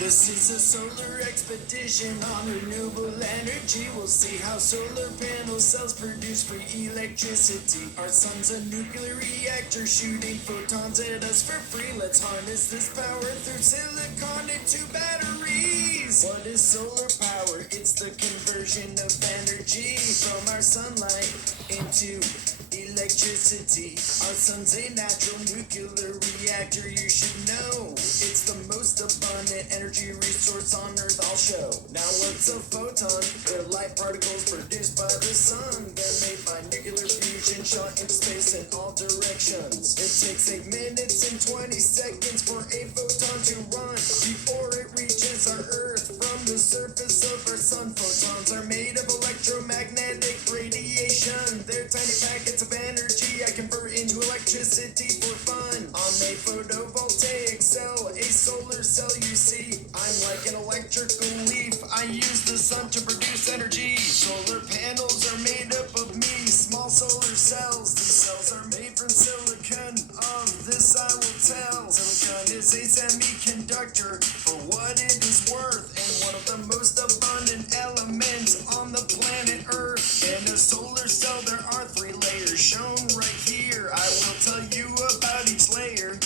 This is a solar expedition on renewable energy. We'll see how solar panel cells produce free electricity. Our sun's a nuclear reactor shooting photons at us for free. Let's harness this power through silicon into batteries. What is solar power? It's the conversion of energy from our sunlight into electricity. Our sun's a natural nuclear reactor, you should know. It's the most abundant energy resource on Earth, I'll show. Now what's a photon? They're light particles produced by the sun. They're made by nuclear fusion, shot into space in all directions. It takes 8 minutes and 20 seconds for a photon to run before it reaches our Earth from the surface of our sun. Photons are made of electromagnetic radiation. They're tiny packets of energy I convert into electricity for fun. On a photovoltaic cell, a solar cell, you see, I'm like an electrical leaf. I use the sun to produce energy. Solar panels are made up of me, small solar cells. These cells are made from silicon. Of this I will tell. Silicon is a semiconductor for what it is worth, and one of the most abundant elements on the planet Earth. In a solar cell there are 3 layers shown right here. I will tell you about each layer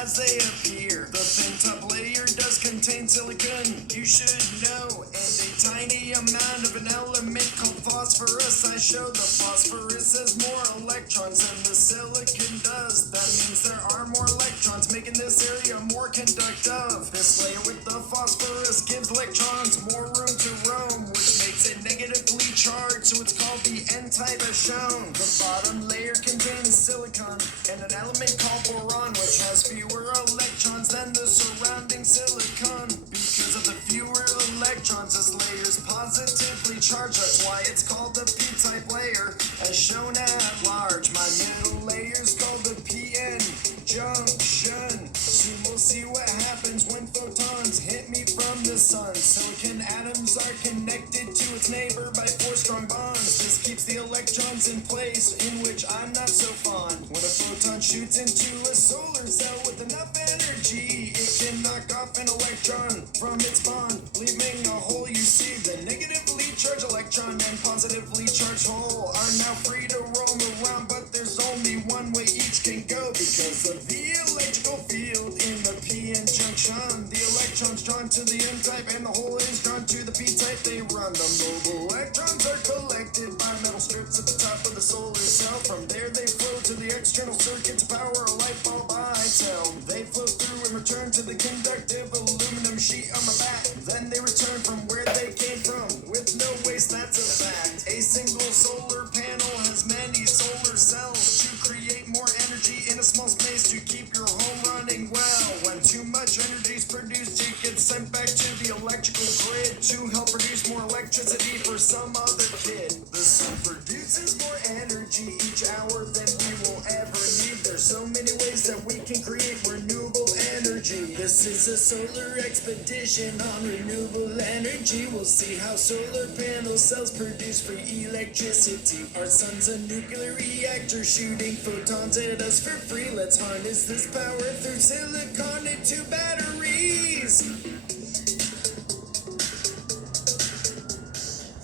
as they appear. The thin top layer does contain silicon, you should know, and a tiny amount of an element called phosphorus. I show the phosphorus has more electrons than the silicon does. That means there are more electrons, making this area more conductive. This layer with the phosphorus gives electrons more room to roam, which makes it negatively charged, so it's called the N-type as shown. The bottom layer contains silicon and an element called boron, which has fewer electrons than the surrounding silicon. Because of the fewer electrons, this layer is positively charged. That's why it's called the P-type layer, as shown at large. My middle layer is called the PN junction. Soon we'll see what happens when photons hit me from the sun. Silicon atoms are connected to its neighbor by 4 strong bonds. This keeps the electrons in place, in which I'm not so fond. When a photon shoots into a solar cell with enough energy, it can knock off an electron from its bond, leaving a hole. You see, the negatively charged electron and positively charged hole are now free to roam around, but there's only one way each can go because of the electrical field in the p-n junction. The electron's drawn to the N-type and the hole is drawn to the p-type. They run. The mobile electrons are collected by metal strips at the top of the solar cell. From there they flow to the external circuit to power a light bulb, I tell. They flow through and return to the conductive aluminum sheet on my back. Then they return from where they came from with no waste, that's a fact. A single solar panel has many solar cells to create more energy in a small space to keep your home running well. When too much energy is produced, it gets sent back to the electrical grid to help produce more electricity for some other kid. The sun produces more energy each hour than we will ever need. There's so many ways that we can create renewable energy. This is a solar expedition on renewable energy. We'll see how solar panel cells produce free electricity. Our sun's a nuclear reactor shooting photons at us for free. Let's harness this power through silicon into batteries.